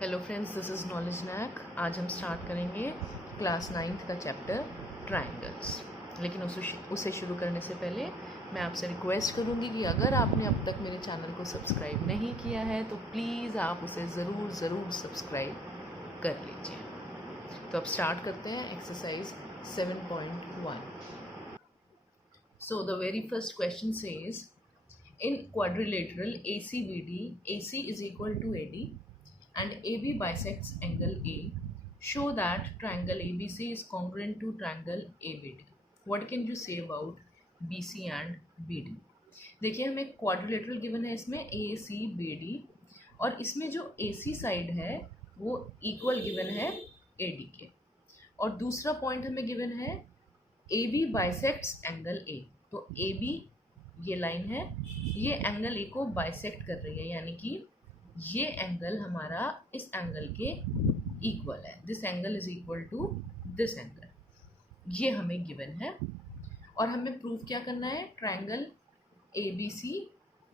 Hello friends, this is knowledge knack. आज हम start करेंगे क्लास 9th का चैप्टर ट्रायंगल्स। लेकिन उसे शुरू करने से पहले मैं आपसे रिक्वेस्ट करूंगी कि अगर आपने अब तक मेरे चैनल को सब्सक्राइब नहीं किया है तो प्लीज़ आप उसे ज़रूर सब्सक्राइब कर लीजिए। तो अब स्टार्ट करते हैं exercise 7.1। So the very first question says in quadrilateral ACBD, AC is equal to AD and AB bisects angle A. Show that triangle ABC is congruent to triangle ABD. What can you say about BC and BD? देखिए, हमें quadrilateral given है इसमें ACBD और इसमें जो AC side है वो equal given है AD के। और दूसरा पॉइंट हमें गिवन है AB बाइसेक्ट्स एंगल A। तो AB ये लाइन है, ये एंगल ए को बाइसेक्ट कर रही है, यानी कि ये एंगल हमारा इस एंगल के इक्वल है। This angle is equal to this angle, ये हमें गिवन है। और हमें प्रूफ क्या करना है? Triangle A B C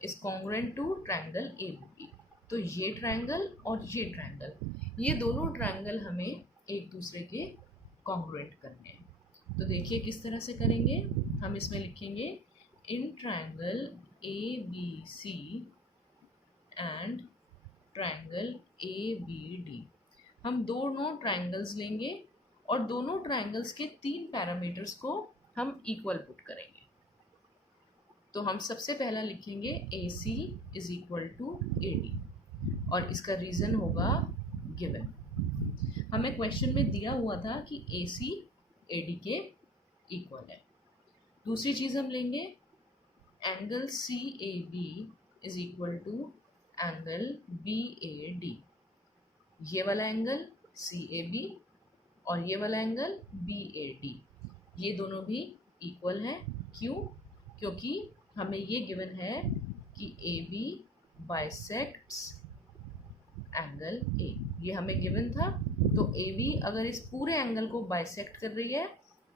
is congruent to triangle A B. तो ये ट्रायंगल और ये ट्रायंगल, ये दोनों ट्रायंगल हमें एक दूसरे के कॉन्ग्रुएंट करने हैं। तो देखिए किस तरह से करेंगे। हम इसमें लिखेंगे in triangle ABC and triangle ABD। हम दोनों ट्रायंगल्स लेंगे और दोनों ट्रायंगल्स के 3 पैरामीटर्स को हम इक्वल पुट करेंगे। तो हम सबसे पहला लिखेंगे AC is equal to AD और इसका रीज़न होगा गिवन। हमें क्वेश्चन में दिया हुआ था कि AC AD के इक्वल है। दूसरी चीज़ हम लेंगे angle CAB is equal to angle BAD। ये वाला एंगल CAB और ये वाला एंगल BAD, ये दोनों भी इक्वल हैं। क्यों? क्योंकि हमें ये गिवन है कि AB बाइसेक्ट्स एंगल A, ये हमें गिवन था। तो AB अगर इस पूरे एंगल को बाइसेक्ट कर रही है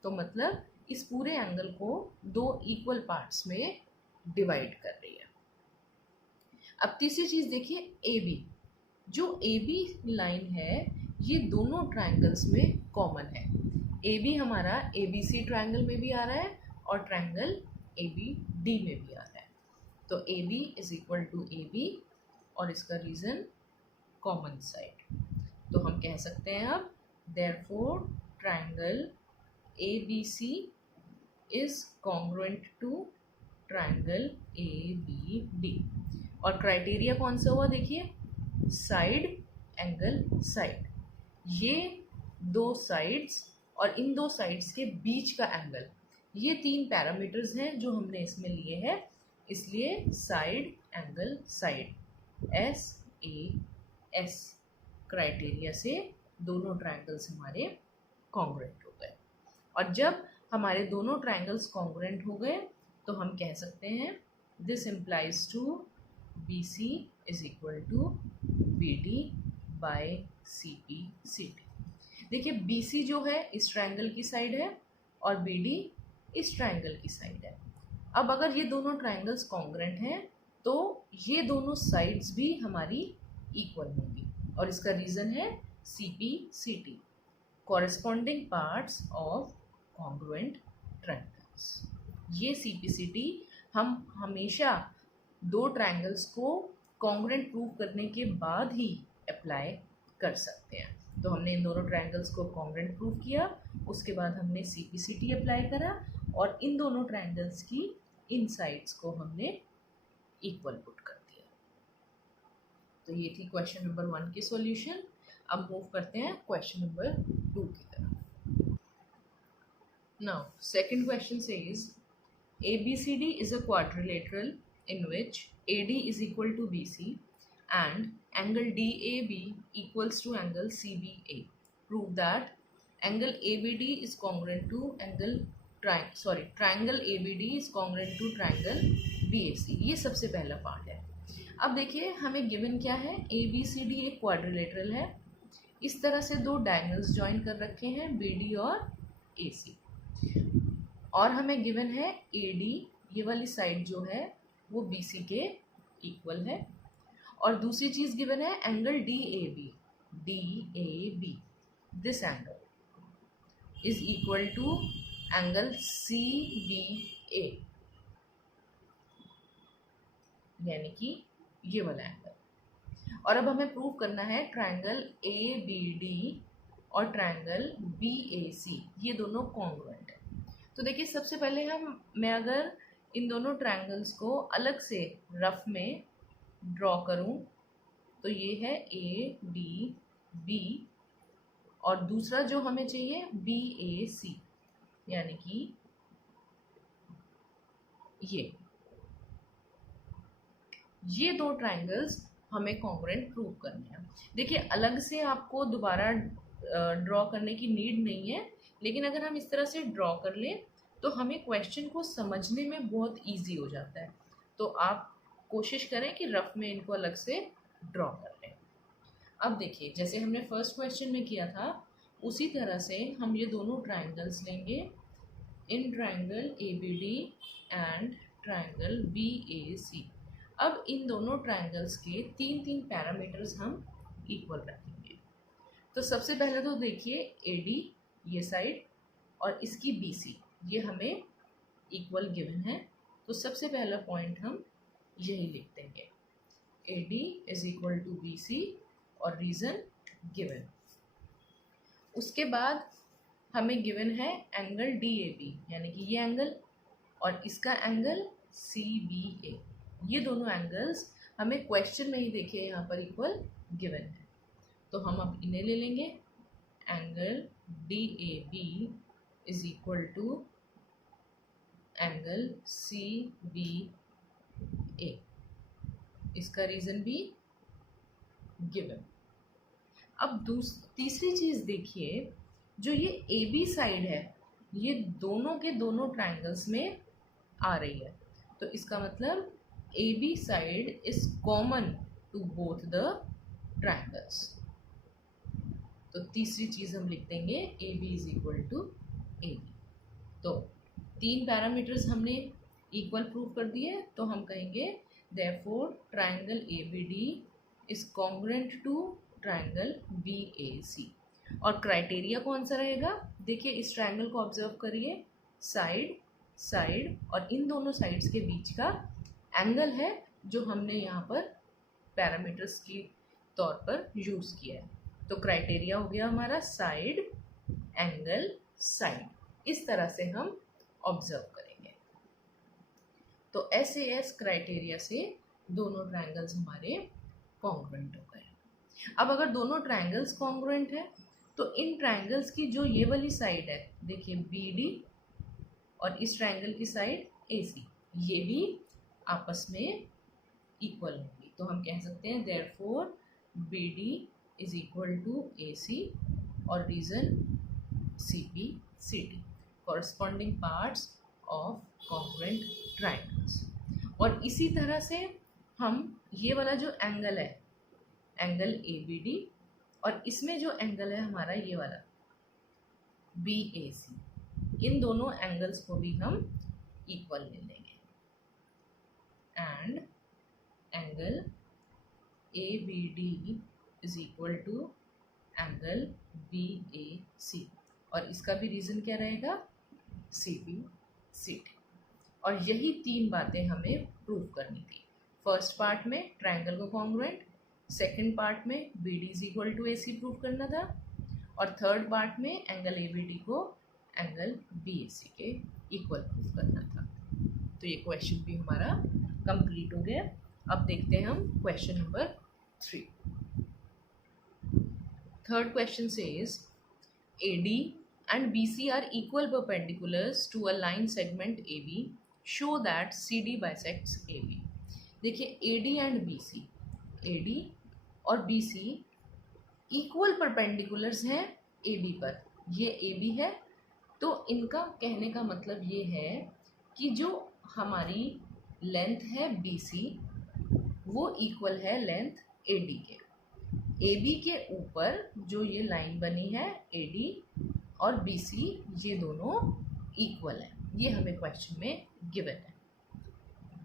तो मतलब इस पूरे एंगल को 2 इक्वल पार्ट्स में डिवाइड कर रही है। अब तीसरी चीज देखिए, AB, जो AB लाइन है ये दोनों ट्रायंगल्स में कॉमन है। AB हमारा ABC ट्रायंगल में भी आ रहा है और ट्रायंगल ABD में भी आ रहा है। तो AB is equal to AB और इसका रीजन कॉमन साइड। तो हम कह सकते हैं अब therefore triangle ABC is congruent to triangle ABD। और क्राइटेरिया कौन सा हुआ? देखिए, साइड एंगल साइड, ये 2 साइड्स और इन 2 साइड्स के बीच का एंगल, ये 3 पैरामीटर्स हैं जो हमने इसमें लिए हैं। इसलिए side angle side SAS criteria से दोनों ट्रायंगल्स हमारे कॉन्ग्रुएंट हो गए। और जब हमारे दोनों ट्रायंगल्स कॉन्ग्रुएंट हो गए तो हम कह सकते हैं this implies to BC is equal to BD by CPCD। देखिए, BC जो है इस ट्रायंगल की साइड है और BD इस ट्रायंगल की साइड है। अब अगर ये दोनों ट्रायंगल्स कॉन्ग्रुएंट हैं तो ये दोनों साइड्स भी हमारी इक्वल होंगी और इसका रीज़न है CPCD, corresponding parts of congruent triangles. ये CPCD हम हमेशा 2 ट्रायंगल्स को कॉन्ग्रुएंट प्रूव करने के बाद ही अप्लाई कर सकते हैं। तो हमने इन दोनों ट्रायंगल्स को कॉन्ग्रुएंट प्रूव किया, उसके बाद हमने CPCD अप्लाई करा और इन दोनों ट्रायंगल्स की इन साइड्स को हमने इक्वल पुट कर दिया। तो ये थी क्वेश्चन नंबर 1 की सॉल्यूशन। अब मूव करते हैं क्वेश्चन नंबर 2 की तरफ। Now second question says ABCD is a quadrilateral in which AD is equal to BC and angle DAB equals to angle CBA. Prove that angle ABD is congruent to triangle ABD is congruent to triangle BAC। ये सबसे पहला part है। अब देखिए, हमें given क्या है? ABCD एक क्वाड्रिलेटरल है। इस तरह से 2 डायगोनल्स ज्वाइन कर रखे हैं, BD और AC। और हमें गिवन है AD, ये वाली साइड जो है वो BC के इक्वल है। और दूसरी चीज़ गिवन है angle DAB, DAB. This angle is equal to angle CBA, यानी कि ये वाला एंगल। और अब हमें प्रूव करना है ट्रायंगल ABD और ट्रायंगल BAC ये दोनों कॉन्ग्रुएंट है। तो देखिए सबसे पहले मैं अगर इन दोनों ट्रायंगल्स को अलग से रफ में ड्रॉ करूं तो ये है ADB और दूसरा जो हमें चाहिए BAC, यानी कि ये दो ट्रायंगल्स हमें कॉन्ग्रुएंट प्रूव करने हैं। देखिए अलग से आपको दोबारा ड्रॉ करने की नीड नहीं है, लेकिन अगर हम इस तरह से ड्रॉ कर लें तो हमें क्वेश्चन को समझने में बहुत इजी हो जाता है। तो आप कोशिश करें कि रफ में इनको अलग से ड्रॉ कर लें। अब देखिए जैसे हमने फर्स्ट क्वेश्चन में किया था उसी तरह से हम ये दोनों ट्रायंगल्स लेंगे, in triangle ABD and triangle BAC। अब इन दोनों ट्रायंगल्स के तीन पैरामीटर्स हम इक्वल रखेंगे। तो सबसे पहले तो देखिए AD ये साइड और इसकी BC ये हमें इक्वल गिवन है, तो सबसे पहला पॉइंट हम यही लिख देंगे, AD is equal to BC और रीज़न गिवन। उसके बाद हमें गिवन है एंगल DAB, यानी कि ये एंगल और इसका एंगल CBA। ये दोनों एंगल्स हमें क्वेश्चन में ही देखिए यहाँ पर इक्वल गिवन है, तो हम अब इन्हें ले लेंगे। Angle DAB is equal to angle CBA, इसका रीज़न भी गिवन। अब तीसरी चीज़ देखिए, जो ये AB साइड है ये दोनों के दोनों ट्रायंगल्स में आ रही है, तो इसका मतलब AB side is common to both the triangles. तो तीसरी चीज़ हम लिख देंगे AB is equal to AB। तो तीन पैरामीटर्स हमने इक्वल प्रूव कर दिए, तो हम कहेंगे therefore triangle ABD is congruent to triangle BAC। और क्राइटेरिया कौन सा रहेगा, देखिए इस ट्रायंगल को ऑब्जर्व करिए, साइड साइड और इन दोनों साइड्स के बीच का एंगल है जो हमने यहाँ पर पैरामीटर्स के तौर पर यूज़ किया है। तो क्राइटेरिया हो गया हमारा साइड एंगल साइड, इस तरह से हम ऑब्जर्व करेंगे। तो SAS क्राइटेरिया से दोनों ट्रायंगल्स हमारे कॉन्ग्रुएंट हो गए। अब अगर दोनों ट्रायंगल्स कॉन्ग्रुएंट है तो इन ट्रायंगल्स की जो ये वाली साइड है, देखिए BD और इस ट्रायंगल की साइड AC, ये भी आपस में इक्वल होंगी। तो हम कह सकते हैं therefore BD is equal to AC और reason CBCD, corresponding parts of congruent triangles. और इसी तरह से हम ये वाला जो एंगल है एंगल ABD और इसमें जो एंगल है हमारा ये वाला BAC, इन दोनों एंगल्स को भी हम इक्वल ले लेंगे। And angle ABD is equal to angle BAC और इसका भी रीज़न क्या रहेगा, CBCD। और यही तीन बातें हमें प्रूव करनी थी। फर्स्ट पार्ट में ट्रायंगल को कॉन्ग्रुएंट, सेकंड पार्ट में BD is equal to AC prove करना था, और थर्ड पार्ट में एंगल ABD को एंगल BAC के इक्वल प्रूव करना था। तो ये क्वेश्चन भी हमारा कंप्लीट हो गया। अब देखते हैं हम question number 3। Third question says AD and BC are equal perpendiculars to a line segment AB. Show that CD bisects AB. देखिए AD and BC, AD और BC इक्वल परपेंडिकुलर्स हैं AB पर, ये AB है, तो इनका कहने का मतलब ये है कि जो हमारी लेंथ है BC वो इक्वल है लेंथ AD के। AB के ऊपर जो ये लाइन बनी है AD और BC ये दोनों इक्वल है, ये हमें क्वेश्चन में गिवन है।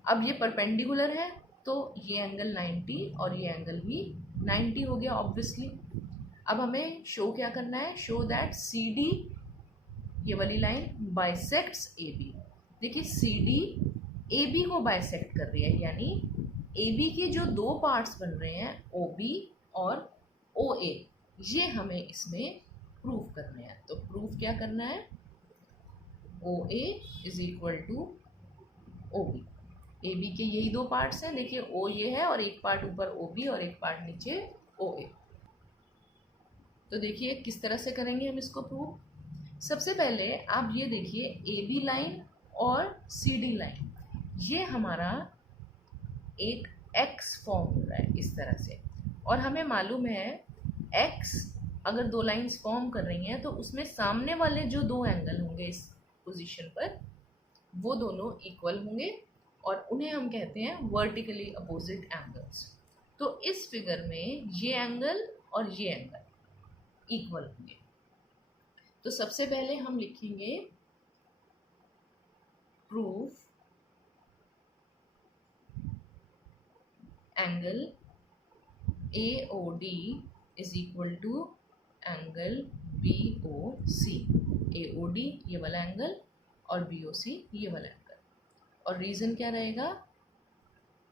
अब ये परपेंडिकुलर है तो ये एंगल 90 और ये एंगल भी 90 हो गया ऑब्वियसली। अब हमें शो क्या करना है, शो दैट सी डी, ये वाली लाइन बाइसेक्ट्स ए बी। देखिए सी डी ए बी को बाइसेक्ट कर रही है, यानी ए बी के जो दो पार्ट्स बन रहे हैं ओ बी और ओ ए, ये हमें इसमें प्रूफ करने हैं। तो प्रूफ क्या करना है, O A is equal to O B. A B के यही दो पार्ट्स हैं, देखिए ओ ये है और एक पार्ट ऊपर ओ बी और एक पार्ट नीचे ओ ए। तो देखिए किस तरह से करेंगे हम इसको प्रूफ। सबसे पहले आप ये देखिए ए बी लाइन और सी डी लाइन, ये हमारा एक एक्स फॉर्म हो रहा है इस तरह से, और हमें मालूम है एक्स अगर दो लाइंस फॉर्म कर रही हैं तो उसमें सामने वाले जो दो एंगल होंगे इस पोजीशन पर वो दोनों इक्वल होंगे और उन्हें हम कहते हैं वर्टिकली अपोजिट एंगल्स। तो इस फिगर में ये एंगल और ये एंगल इक्वल होंगे। तो सबसे पहले हम लिखेंगे proof angle AOD is equal to angle BOC। AOD ये वाला एंगल और BOC ये वाला एंगल, और रीज़न क्या रहेगा,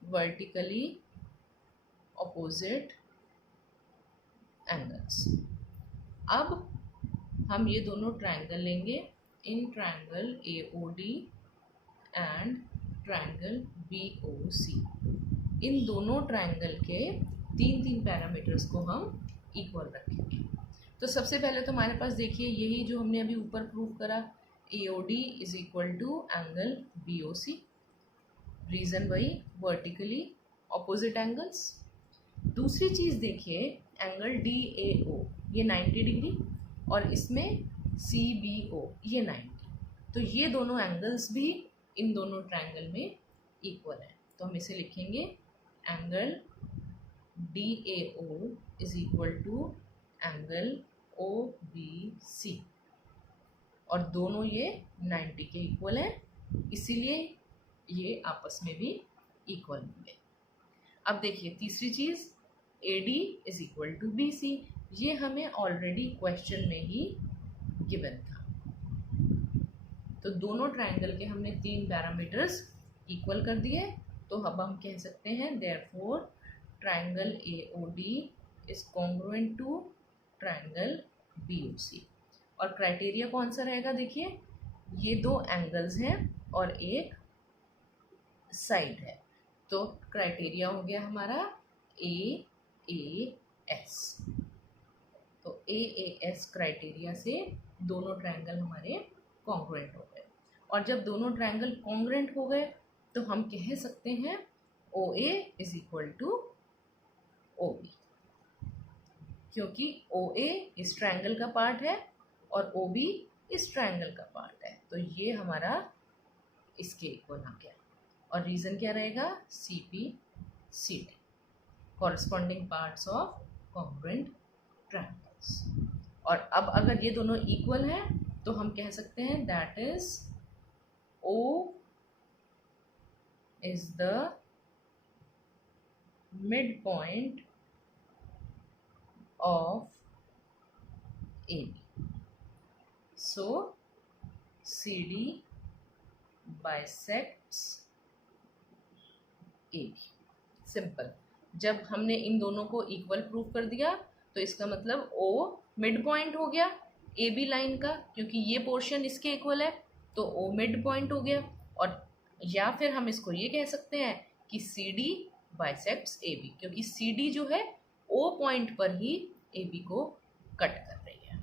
वर्टिकली ऑपोजिट एंगल्स। अब हम ये दोनों ट्रायंगल लेंगे, in triangle AOD and triangle BOC। इन दोनों ट्रायंगल के तीन तीन पैरामीटर्स को हम इक्वल रखेंगे। तो सबसे पहले तो हमारे पास देखिए यही जो हमने अभी ऊपर प्रूव करा, AOD is equal to angle BOC। Reason वही, वर्टिकली ऑपोजिट एंगल्स। दूसरी चीज़ देखिए एंगल DAO ये 90 डिग्री और इसमें CBO ये 90। तो ये दोनों एंगल्स भी इन दोनों ट्रायंगल में इक्वल है। तो हम इसे लिखेंगे angle DAO is equal to angle OBC, और दोनों ये 90 के इक्वल हैं, इसीलिए ये आपस में भी इक्वल होंगे। अब देखिए तीसरी चीज़ AD is equal to BC, ये हमें ऑलरेडी क्वेश्चन में ही गिवन था। तो दोनों ट्रायंगल के हमने तीन पैरामीटर्स इक्वल कर दिए। तो अब हम कह सकते हैं therefore triangle AOD is congruent to triangle BOC। और क्राइटेरिया कौन सा रहेगा, देखिए ये दो एंगल्स हैं और एक साइड है, तो क्राइटेरिया हो गया हमारा AAS। तो AAS क्राइटेरिया से दोनों ट्रायंगल हमारे कॉन्ग्रुएंट हो गए, और जब दोनों ट्रायंगल कॉन्ग्रुएंट हो गए तो हम कह सकते हैं OA is equal to OB, क्योंकि OA इस ट्रायंगल का पार्ट है और OB इस ट्रायंगल का पार्ट है, तो ये हमारा इसके इक्वल आ गया। और रीज़न क्या रहेगा, CP CD, corresponding parts of congruent triangles. और अब अगर ये दोनों इक्वल हैं तो हम कह सकते हैं that is O is the mid point of AB। So CD bisects AB। Simple. जब हमने इन दोनों को इक्वल प्रूव कर दिया तो इसका मतलब O मिड पॉइंट हो गया AB लाइन का, क्योंकि ये पोर्शन इसके इक्वल है तो O मिड पॉइंट हो गया। और या फिर हम इसको ये कह सकते हैं कि CD bisects AB, क्योंकि CD जो है O पॉइंट पर ही AB को कट कर रही है।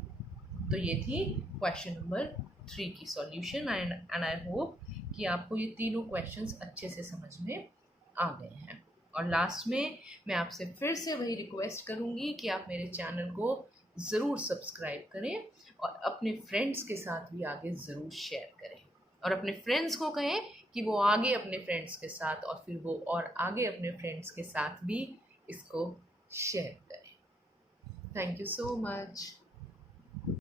तो ये थी क्वेश्चन नंबर 3 की सॉल्यूशन, एंड आई होप कि आपको ये तीनों क्वेश्चंस अच्छे से समझ में आ गए हैं। और लास्ट में मैं आपसे फिर से वही रिक्वेस्ट करूँगी कि आप मेरे चैनल को ज़रूर सब्सक्राइब करें और अपने फ्रेंड्स के साथ भी आगे ज़रूर शेयर करें, और अपने फ्रेंड्स को कहें कि वो आगे अपने फ्रेंड्स के साथ और फिर वो और आगे अपने फ्रेंड्स के साथ भी इसको शेयर करें। Thank you so much.